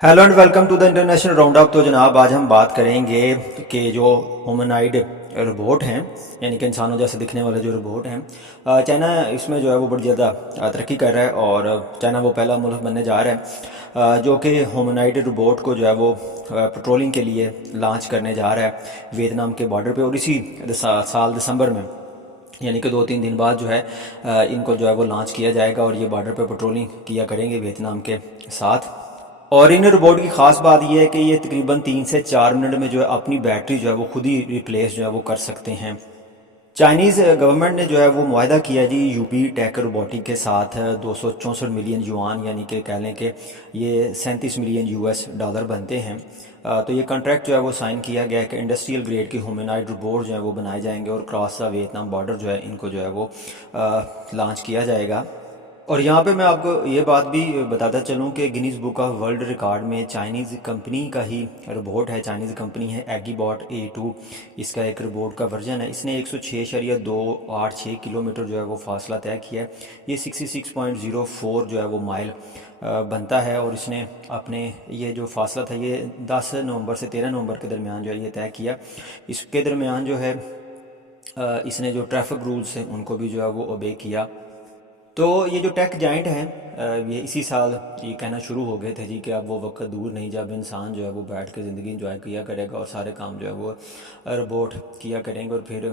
Hello and welcome to the international round up. तो जनाब आज हम बात करेंगे कि जो ह्यूमनॉइड रोबोट हैं, यानी कि इंसानों जैसे दिखने वाले जो रोबोट हैं, चाइना इसमें जो है वो बड़ी ज़्यादा तरक्की कर रहा है और चाइना वो पहला मुल्क बनने जा रहा है जो कि ह्यूमनॉइड रोबोट को जो है वो पेट्रोलिंग के लिए लॉन्च करने जा रहा है वियतनाम के बॉर्डर पे। और इसी साल दिसंबर में, यानी कि 2-3 दिन बाद जो है इनको जो है वो लॉन्च किया जाएगा और ये बॉर्डर पे पेट्रोलिंग किया करेंगे वियतनाम के साथ। और इन रोबोट की ख़ास बात यह है कि ये तकरीबन 3 से 4 मिनट में जो है अपनी बैटरी जो है वो खुद ही रिप्लेस जो है वो कर सकते हैं। चाइनीज़ गवर्नमेंट ने जो है वो मुआहदा किया जी यूबी टेक रोबोटिक के साथ 264 मिलियन युआन, यानी कि कह लें कि ये 37 मिलियन यूएस डॉलर बनते हैं। तो ये कॉन्ट्रैक्ट जो है वो साइन किया गया है कि इंडस्ट्रियल ग्रेड के ह्यूमनॉइड रोबोट जो है वो बनाए जाएंगे और क्रॉस द वियतनाम बॉर्डर जो है इनको जो है वो लॉन्च किया जाएगा। और यहाँ पे मैं आपको ये बात भी बताता चलूँ कि Guinness book of world record में चाइनीज़ कंपनी का ही रोबोट है। चाइनीज़ कंपनी है एगीबॉट A2, इसका एक रोबोट का वर्जन है। इसने 106.286 किलोमीटर जो है वो फासला तय किया है। ये 66.04 जो है वो माइल बनता है और इसने अपने ये जो फासला था ये 10 नवंबर से 13 नवंबर के दरमियान जो है ये तय किया। इसके दरमियान जो है इसने जो ट्रैफिक रूल्स हैं उनको भी जो है वो ओबे किया। तो ये जो टेक जाइंट हैं ये इसी साल ये कहना शुरू हो गए थे जी कि अब वो वक्त दूर नहीं जब इंसान जो है वो बैठ के ज़िंदगी इंजॉय किया करेगा और सारे काम जो है वो रोबोट किया करेंगे। और फिर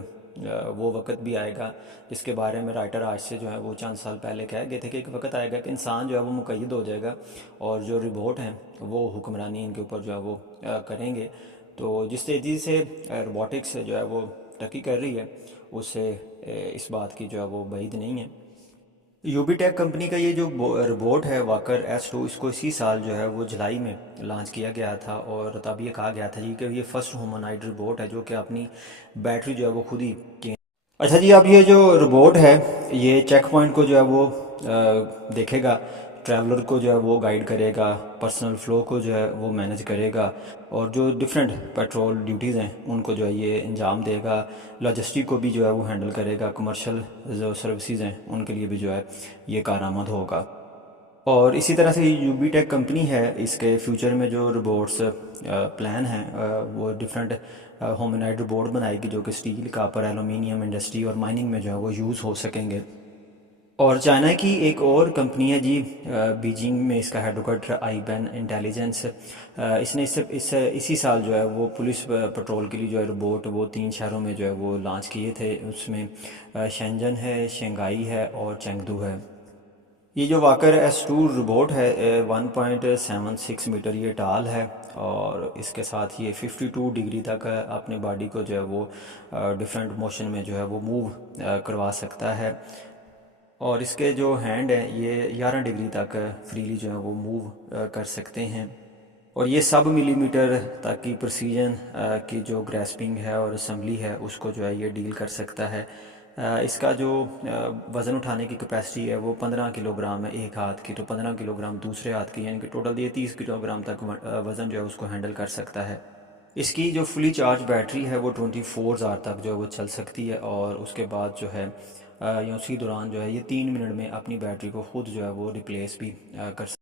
वो वक्त भी आएगा जिसके बारे में राइटर आज से जो है वो चंद साल पहले कह गए थे कि एक वक्त आएगा कि इंसान जो है वो मुक़य्यद हो जाएगा और जो रोबोट हैं वो हुक्मरानी इनके ऊपर जो है वो करेंगे। तो जिस तेज़ी से रोबोटिक्स जो है वो तरक्की कर रही है उससे इस बात की जो है वो बाइद नहीं है। यूबीटेक कंपनी का ये जो रोबोट है वाकर S2, इसको इसी साल जो है वो जुलाई में लॉन्च किया गया था और तब ये कहा गया था जी कि ये फर्स्ट ह्यूमनॉइड रोबोट है जो कि अपनी बैटरी जो है वो खुद ही अच्छा जी, अब ये जो रोबोट है ये चेक पॉइंट को जो है वो देखेगा, ट्रैवलर को जो है वो गाइड करेगा, पर्सनल फ़्लो को जो है वो मैनेज करेगा और जो डिफरेंट पेट्रोल ड्यूटीज़ हैं उनको जो है ये अंजाम देगा। लॉजिस्टिक को भी जो है वो हैंडल करेगा, कमर्शियल जो सर्विसेज हैं उनके लिए भी जो है ये कारआमद होगा। और इसी तरह से यूबी टेक कंपनी है, इसके फ्यूचर में जो रोबोट्स प्लान हैं वो डिफरेंट होमिनाइड रोबोट बनाएगी जो कि स्टील, कापर, एलुमिनियम इंडस्ट्री और माइनिंग में जो है वो यूज़ हो सकेंगे। और चाइना की एक और कंपनी है जी बीजिंग में इसका हेडक्वार्टर आईबैन इंटेलिजेंस। इसने इसी साल जो है वो पुलिस पेट्रोल के लिए जो है रोबोट वो 3 शहरों में जो है वो लॉन्च किए थे। उसमें शेंजन है, शंघाई है और चेंगदू है। ये जो वाकर S2 रोबोट है 1.76 मीटर ये टाल है और इसके साथ ये 52 डिग्री तक अपनी बॉडी को जो है वो डिफरेंट मोशन में जो है वो मूव करवा सकता है। और इसके जो हैंड हैं ये 11 डिग्री तक फ्रीली जो है वो मूव कर सकते हैं। और ये सब मिलीमीटर तक की प्रिसीजन की जो ग्रेस्पिंग है और असम्बली है उसको जो है ये डील कर सकता है। इसका जो वज़न उठाने की कैपेसिटी है वो 15 किलोग्राम है एक हाथ की, तो 15 किलोग्राम दूसरे हाथ की, यानी कि टोटल ये 30 किलोग्राम तक वज़न जो है उसको हैंडल कर सकता है। इसकी जो फुली चार्ज बैटरी है वो 24 आवर तक जो है वो चल सकती है और उसके बाद जो है या उसी दौरान जो है ये 3 मिनट में अपनी बैटरी को खुद जो है वो रिप्लेस भी कर